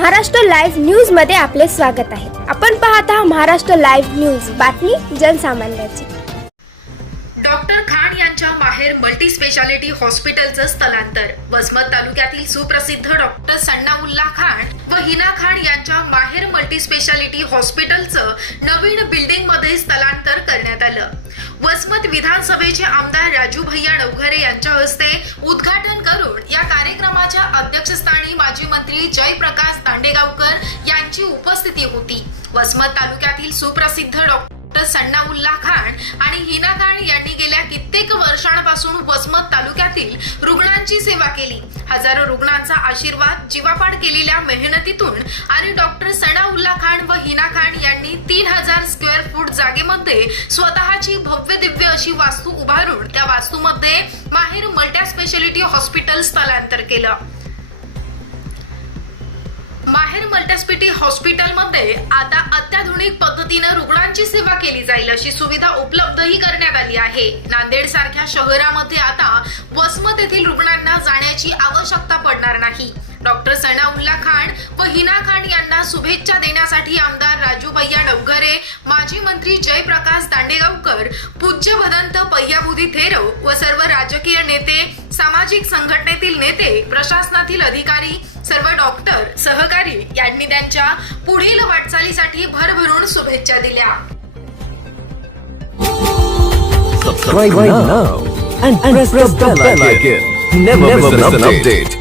Maharashtra live न्यूजमध्ये आपले स्वागत आहे. आपण पाहत आहात महाराष्ट्र लाईव्ह न्यूज. बातमी जनसामान्याची. डॉक्टर खान यांच्या माहेर मल्टी स्पेशालिटी हॉस्पिटलचं स्थलांतर. वसमत तालुक्यातील सुप्रसिद्ध डॉक्टर सन्नाउल्ला खान व हिना खान यांच्या माहेर मल्टी स्पेशालिटी हॉस्पिटलचं नवीन बिल्डिंगमध्ये स्थलांतर करण्यात आलं. वसमत विधानसभेचे आमदार राजू भैया डवघरे यांच्या हस्ते उद्घाटन करून या कार्यक्रमाच्या अध्यक्ष मंत्री जयप्रकाश दांडेगावकर यांची उपस्थिती होती. वसमत तालुक्यातील सुप्रसिद्ध डॉक्टर सन्नाउल्ला खान आणि हिना खान यांनी गेल्या कित्येक वर्षांपासून वसमत तालुक्यातील रुग्णांची सेवा केली. हजारो रुग्णांचा आशीर्वाद जीवापाड केलेल्या मेहनतीतून आणि डॉक्टर सनाउल्ला खान व हिना खान यांनी तीन हजार स्क्वेअर फूट जागेमध्ये स्वतःची भव्य दिव्य अशी वास्तू उभारून त्या वास्तूमध्ये माहेर मल्टी स्पेशालिटी हॉस्पिटल स्थलांतर केलं. माहेर मल्टीस्पिटी हॉस्पिटलमध्ये आता अत्याधुनिक पद्धतीनं रुग्णांची सेवा केली जाईल अशी सुविधा उपलब्धही करण्यात आली आहे. नांदेड सारख्या शहरामध्ये आता वसमत येथील रुग्णांना जाण्याची आवश्यकता पडणार नाही. डॉक्टर सनाउल्ला खान व हिना खान यांना शुभेच्छा देण्यासाठी आमदार राजू भैया डवघरे माजी मंत्री जयप्रकाश दांडेगावकर पूज्य भदंत पय्याबुधी थेरव व सर्व राजकीय नेते सामाजिक संघटनेतील नेते प्रशासनातील अधिकारी सर्व डॉक्टर सह यांनी त्यांच्या पुढील वाटचालीसाठी भरभरून शुभेच्छा दिल्या Subscribe now and, press, the bell icon. Never, miss an update.